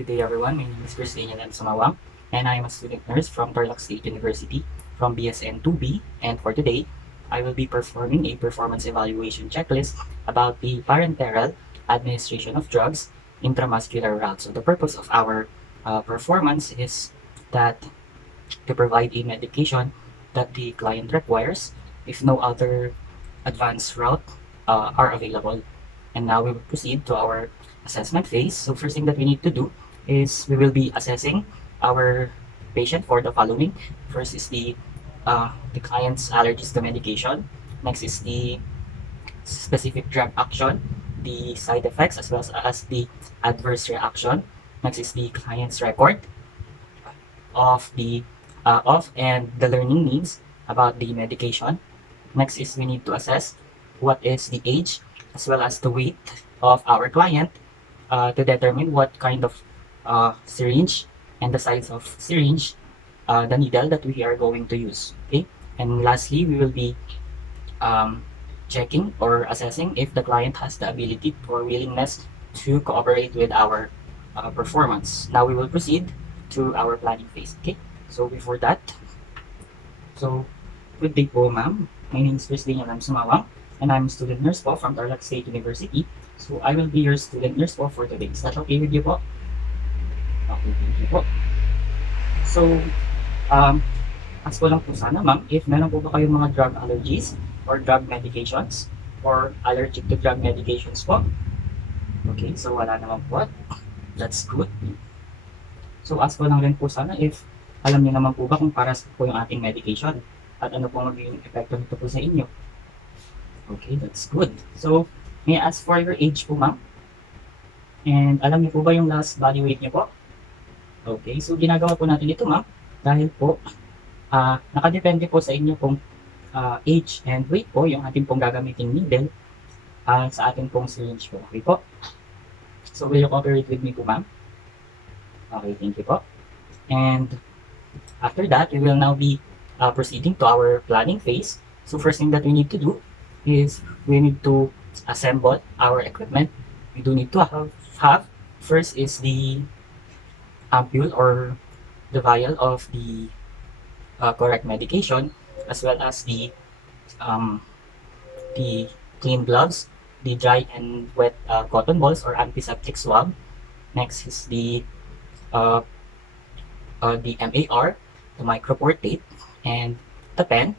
Good day everyone, my name is Christina Sumawang and I am a student nurse from Tarlac State University from BSN 2B, and for today, I will be performing a performance evaluation checklist about the parenteral administration of drugs intramuscular route. So the purpose of our performance is that to provide a medication that the client requires if no other advanced route are available. And now we will proceed to our assessment phase. So first thing that we need to do is we will be assessing our patient for the following. First is the client's allergies to medication. Next is the specific drug action, the side effects as well as the adverse reaction. Next is the client's record of the learning needs about the medication. Next is we need to assess what is the age as well as the weight of our client to determine what kind of syringe and the size of syringe, the needle that we are going to use. Okay, and lastly, we will be checking or assessing if the client has the ability or willingness to cooperate with our performance. Now we will proceed to our planning phase. Okay, so before that, so good day po ma'am. My name is Christina Sumawang and I'm a student nurse po from Tarlac State University. So I will be your student nurse po for today. Is that okay with you po? Okay, thank you po. So, ask ko lang po sana ma'am, if meron po ba kayong mga drug allergies or drug medications or allergic to drug medications po? Okay, so wala naman po. That's good. So ask ko lang rin po sana if alam niyo naman po ba kung para po yung ating medication at ano po magiging epekto nito po sa inyo. Okay, that's good. So, may I ask for your age po ma'am? And alam niyo po ba yung last body weight niyo po? Okay, so ginagawa po natin ito ma'am dahil po nakadepende po sa inyo kung age and weight po yung ating pong gagamitin needle sa ating pong syringe po. Okay po? So, will you cooperate with me po ma'am? Okay, thank you po. And after that, we will now be proceeding to our planning phase. So first thing that we need to do is we need to assemble our equipment. We do need to have first is the ampule or the vial of the correct medication, as well as the clean gloves, the dry and wet cotton balls or antiseptic swab. Next is the MAR, the micropore tape, and the pen.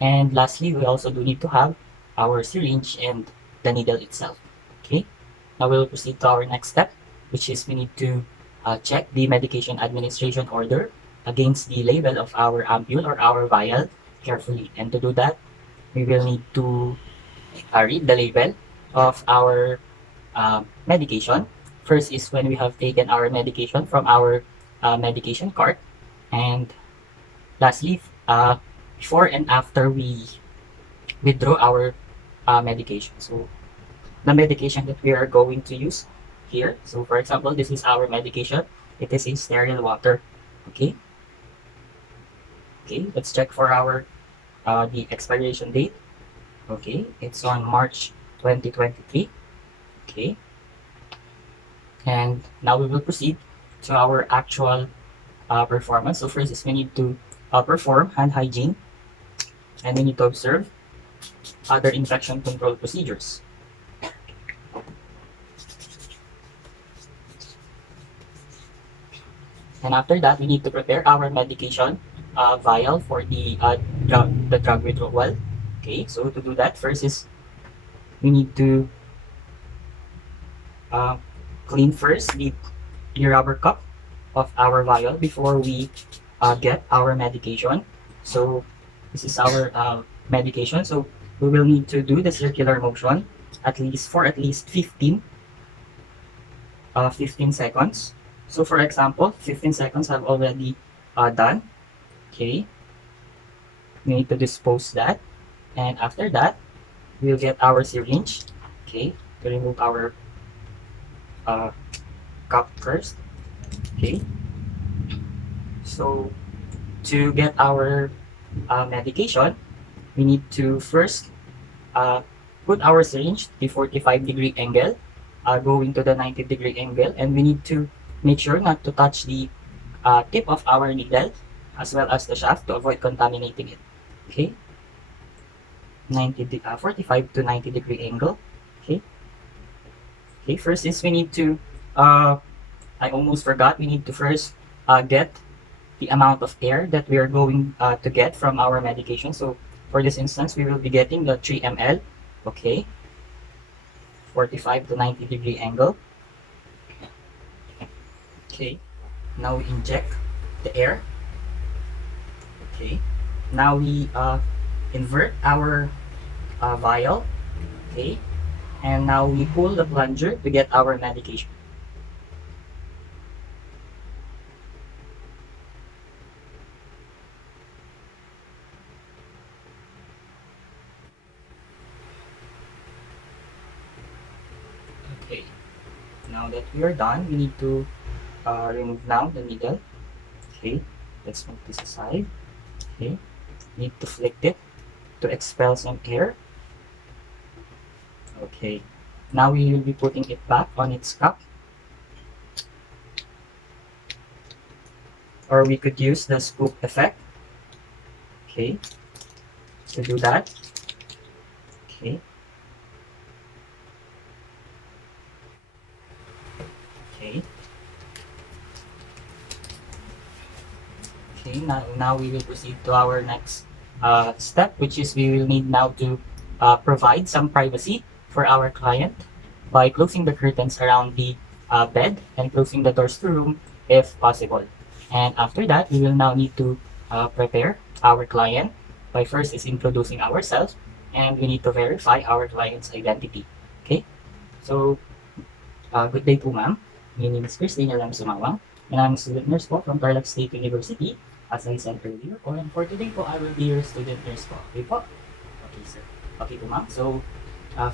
And lastly, we also do need to have our syringe and the needle itself. Okay, now we'll proceed to our next step, which is we need to check the medication administration order against the label of our ampule or our vial carefully. And to do that, we will need to read the label of our medication. First is when we have taken our medication from our medication cart, and lastly, before and after we withdraw our medication. So the medication that we are going to use here. So for example, this is our medication. It is a sterile water. Okay. Okay, let's check for our the expiration date. Okay, it's on March 2023. Okay. And now we will proceed to our actual performance. So first is we need to perform hand hygiene, and we need to observe other infection control procedures. And after that, we need to prepare our medication vial for the drug withdrawal. Okay, so to do that, first is we need to clean first the rubber cup of our vial before we get our medication. So this is our medication. So we will need to do the circular motion at least 15 seconds. So for example, 15 seconds have already done. Okay, we need to dispose that, and after that we'll get our syringe. Okay, to remove our cup first. Okay, so to get our medication, we need to first put our syringe to the 45-degree angle, going to the 90-degree angle, and we need to make sure not to touch the tip of our needle as well as the shaft to avoid contaminating it. Okay, 45 to 90-degree angle. Okay, okay. First is we need to, I almost forgot, we need to first get the amount of air that we are going to get from our medication. So for this instance, we will be getting the 3 ml. Okay, 45 to 90-degree angle. Okay, now we inject the air. Okay, now we invert our vial. Okay, and now we pull the plunger to get our medication. Okay, now that we are done, we need to remove now the needle. Okay, let's move this aside. Okay, need to flick it to expel some air. Okay, now we will be putting it back on its cup, or we could use the scoop effect. Okay, to do that. Okay, okay, okay. Now we will proceed to our next step, which is we will need now to provide some privacy for our client by closing the curtains around the bed and closing the doors to room if possible. And after that, we will now need to prepare our client by first is introducing ourselves, and we need to verify our client's identity. Okay? So, good day po ma'am. My name is Christine Alam Sumawang, and I'm a student nurse po from Tarlac State University, as I said earlier po. And for today po, I will be your student nurse po. Okay po? Okay, sir. Okay po ma'am. So,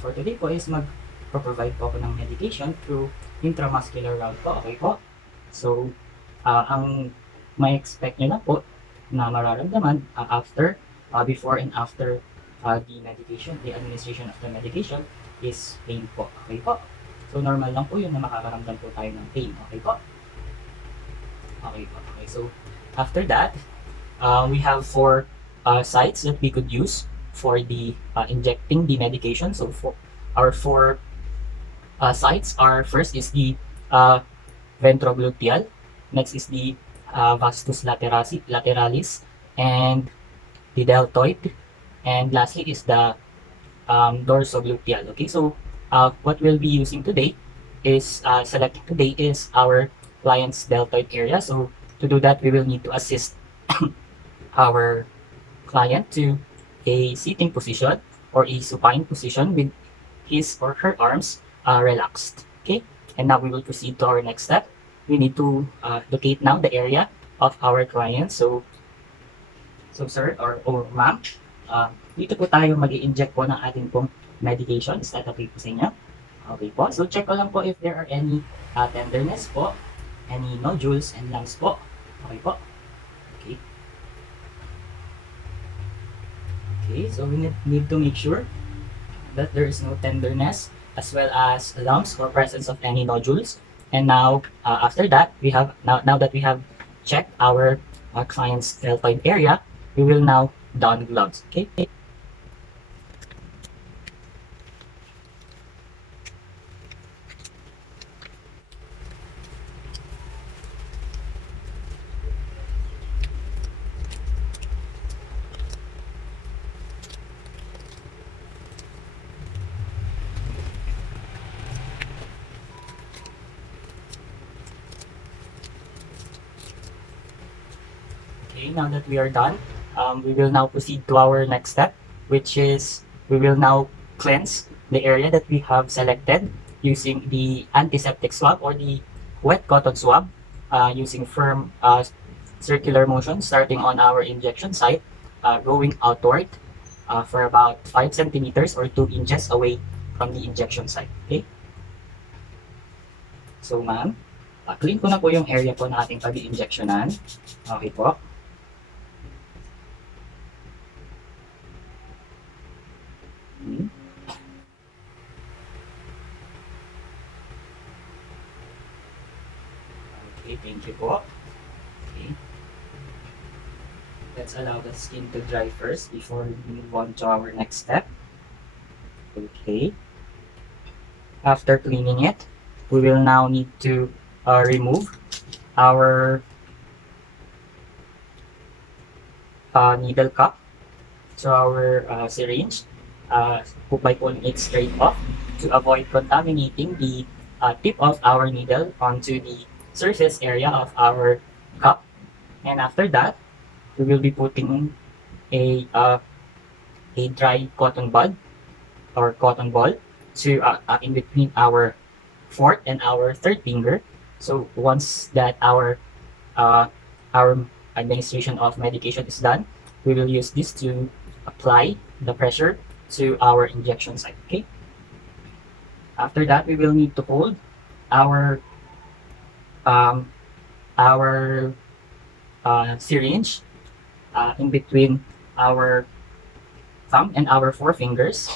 for today po is mag-provide po ako ng medication through intramuscular route po. Okay po? So, ang may expect nyo na po na mararamdaman before and after the medication, the administration of the medication is pain po. Okay po? So, normal lang po yun na makakaramdam po tayo ng pain. Okay po? Okay po. Okay, so, after that, we have four sites that we could use for the injecting the medication. So, for our four sites are, first is the ventrogluteal, next is the vastus lateralis, and the deltoid, and lastly is the dorsogluteal. Okay, so what we'll be using today is selecting today is our client's deltoid area. So to do that, we will need to assist our client to a sitting position or a supine position with his or her arms relaxed. Okay, and now we will proceed to our next step. We need to locate now the area of our client. So sir or ma'am, dito po tayo mag-i-inject po ng ating pong medication. Is that okay po sa inyo? Okay po. So check ko lang po if there are any tenderness po, any nodules and lumps po. Okay po. Okay. Okay, so we need to make sure that there is no tenderness as well as lumps or presence of any nodules. And now, after that, we have now that we have checked our client's deltoid area, we will now don gloves. Okay. Okay, now that we are done, we will now proceed to our next step, which is we will now cleanse the area that we have selected using the antiseptic swab or the wet cotton swab using firm circular motion starting on our injection site, going outward for about 5 centimeters or 2 inches away from the injection site. Okay? So ma'am, clean ko na po yung area po na ating pag-i-injectionan. Okay po. Okay, thank you po. Okay. Let's allow the skin to dry first before we move on to our next step. Okay. After cleaning it, we will now need to remove our needle cup to our syringe by pulling it straight off to avoid contaminating the tip of our needle onto the surface area of our cup. And after that, we will be putting a dry cotton bud or cotton ball to in between our fourth and our third finger. So once that uh, our administration of medication is done, we will use this to apply the pressure to our injection site. Okay. After that, we will need to hold our um, our syringe in between our thumb and our four fingers,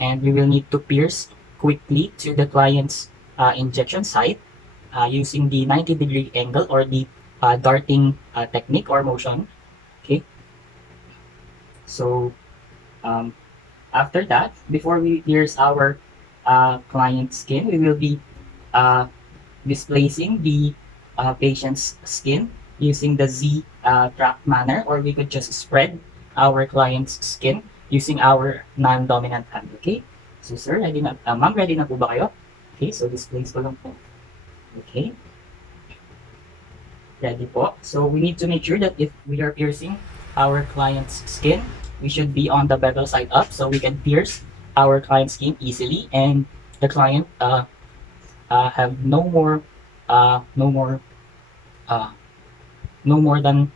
and we will need to pierce quickly to the client's injection site using the 90-degree angle or the darting technique or motion. Okay, so um, after that, before we pierce our client's skin, we will be uh, displacing the patient's skin using the Z track manner, or we could just spread our client's skin using our non-dominant hand. Okay? So sir, ready na, ma'am, ready na po ba kayo? Okay, so displace ko lang po. Okay. Ready po. So we need to make sure that if we are piercing our client's skin, we should be on the bevel side up so we can pierce our client's skin easily, and the client have no more uh, no more uh, no more than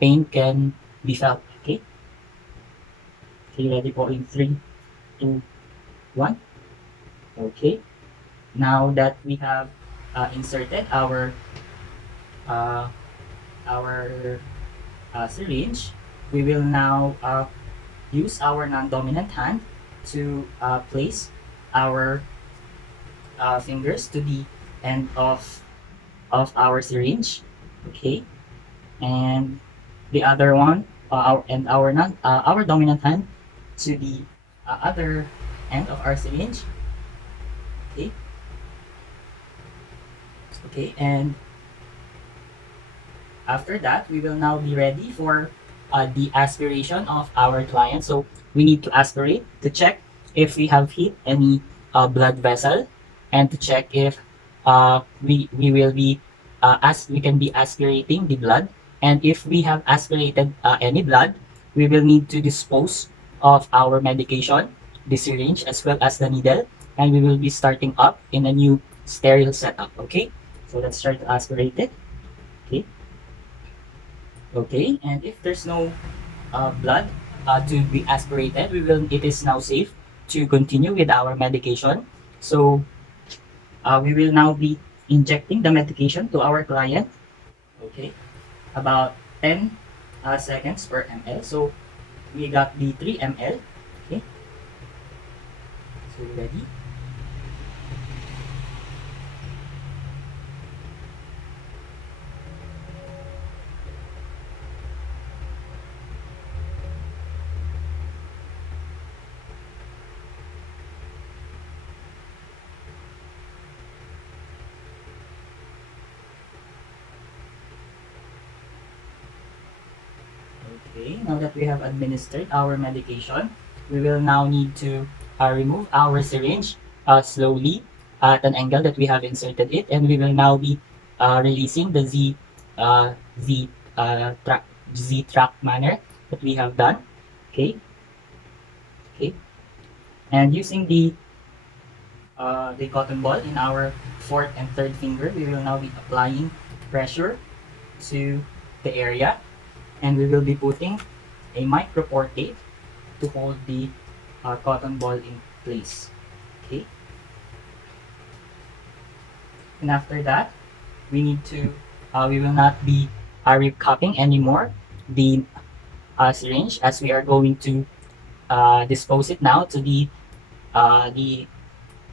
pain can be felt. Okay. Okay, ready po in 3, 2, 1. Okay. Now that we have inserted uh, our syringe, we will now use our non-dominant hand to place our fingers to the end of our syringe. Okay, and the other one, our dominant hand to the other end of our syringe. Okay, okay, and after that, we will now be ready for the aspiration of our client. So we need to aspirate to check if we have hit any blood vessel, and to check if we will be as we can be aspirating the blood. And if we have aspirated any blood, we will need to dispose of our medication, the syringe as well as the needle, and we will be starting up in a new sterile setup. Okay, so let's start to aspirate it. Okay. Okay, and if there's no blood to be aspirated, it is now safe to continue with our medication. So we will now be injecting the medication to our client. Okay, about 10 seconds per ml. So we got the 3 ml. Okay, so ready. Okay, now that we have administered our medication, we will now need to remove our syringe slowly at an angle that we have inserted it, and we will now be releasing the Z track Z track manner that we have done. Okay, okay, and using the cotton ball in our fourth and third finger, we will now be applying pressure to the area, and we will be putting a micropore tape to hold the cotton ball in place. Okay. And after that, we need to, we will not be recapping anymore the syringe, as we are going to dispose it now to the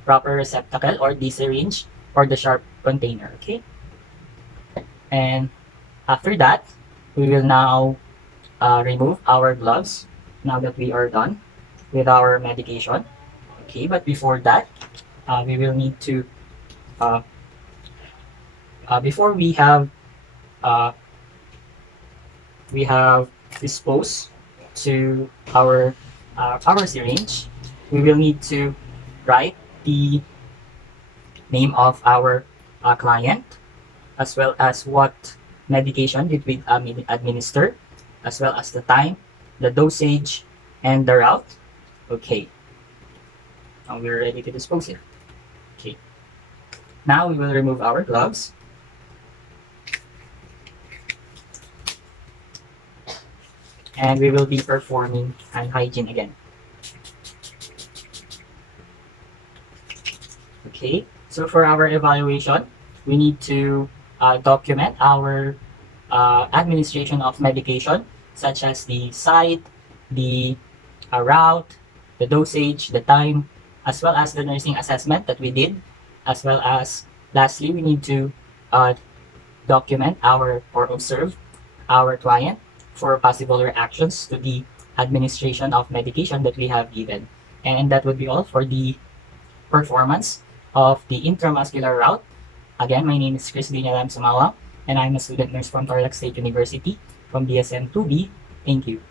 proper receptacle or the syringe or the sharp container. Okay. And after that, we will now remove our gloves now that we are done with our medication. Okay, but before that, we will need to, uh, before uh, we have disposed to our syringe, we will need to write the name of our client, as well as what medication did we administer, as well as the time, the dosage, and the route. Okay, now we're ready to dispose it. Okay, now we will remove our gloves, and we will be performing hand hygiene again. Okay, so for our evaluation, we need to document our administration of medication, such as the site, the route, the dosage, the time, as well as the nursing assessment that we did, as well as lastly, we need to uh, document our or observe our client for possible reactions to the administration of medication that we have given. And that would be all for the performance of the intramuscular route. Again, my name is Chris Daniel Samawa, and I'm a student nurse from Tarlac State University from BSN 2B. Thank you.